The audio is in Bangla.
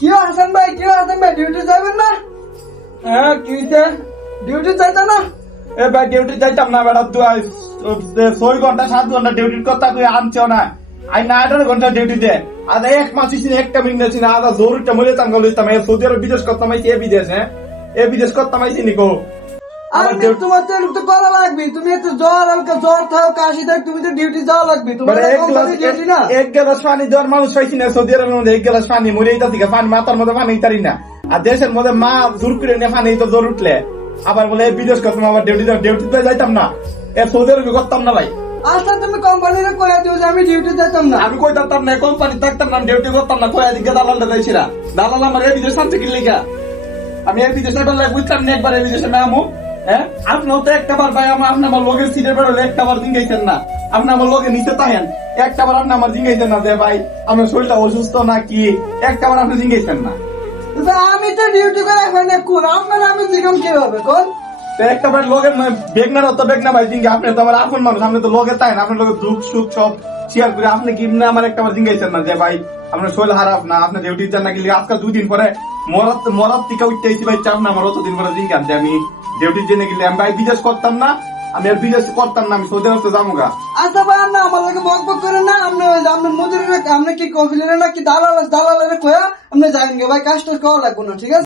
কি হাসান ভাই ডিউটি যাবেন না? হ্যাঁ কি হইছে? ডিউটি যাইতা না? এ ভাই ডিউটি যাইতাম না বেড়া, 6 ঘন্টা 7 ঘন্টা ডিউটির কথা তুই আনছো না। আই না 18 ঘন্টা ডিউটি দে। আর এক মাস একটা মিনিট ছিল না, আদা জরুরটা মরে তাঙ্গল হইতাম। সৌদি আরব বিদেশ করতাম আইছি, এ বিদেশ, হ্যাঁ এ বিদেশ করতাম আইছি নিকো। আর তোমার তো একটু করা লাগবে, তুমি একটু জ্বর থাও কাশি থাক, তুমি তো ডিউটি যাওয়া লাগবে। তোমার ডিউটি না? এক গ্লাস পানি দেওয়ার মানুষ পাইছি না সৌদি আরবের মধ্যে। এক গ্লাস পানি মরে যাইতাছি, পানি মাথার মধ্যে পানি তারি না। আর দেশের মধ্যে মা জোর করে নিয়ে পানি তো জোর উঠলে আবার বলে বিদেশ করতাম, আবার ডিউটিতে যাইতাম না। এ সৌদি আরবে করতাম না ভাই। আচ্ছা তুমি কোম্পানিরে কইয়া দিও যে আমি ডিউটি যাইতাম না। আমি কই থাকতাম না, কোম্পানি থাকতাম না, ডিউটি করতাম না। কই দিকে দালালটা যাইছিলা, দালাল আমার এই বিদেশ আনছে কি লিগা? আমি এই বিদেশে বললে বুঝতাম না একবার এই বিদেশে নামু। হ্যাঁ আপনিও তো একটা বার ভাই আপনি আমার লোকের সিটের বের হলে একটা বার জিঙ্গাইছেন না। আপনি আমার লোকে নিচে থাকেন, একটা বার আপনি আমার জিঙ্গাইছেন না যে ভাই আমার শরীরটা অসুস্থ না কি, একটা বার আপনি জিঙ্গাইছেন না। আমি তো ডিউটি করে এখানে কোন আপনার আমি জিগাম কিভাবে কোন? একটা বার লোকের বেগনার তো বেগনা ভাই জিঙ্গে, আপনি তো আমার আপন মানুষ, আপনি তো লোকে তাই না, আপনার লোকের দুঃখ সুখ সব শেয়ার করে। আপনি কি আমার একটা বার জিঙ্গাইছেন না যে ভাই আপনার শরীর খারাপ না, আপনি ডিউটি যান না, কিন্তু আজকাল 2 দিন পরে মরার টিকা উঠতে আইছি ভাই, চাপ না আমার অতদিন পরে জিঙ্গান যে আমি ডিউটির জন্য গেলে আমি ভাই বিদেশ করতাম না, আমি আর বিদেশ করতাম না, আমি সৌদি আরব যাবো গা। আচ্ছা ভাই আপনি আমার লোকে বক করেন না, আপনি মজুরি আপনি কি কফিলেন না কি দালালের কয়া আপনি যাইন গে ভাই, কাজটা করা লাগবে না, ঠিক আছে?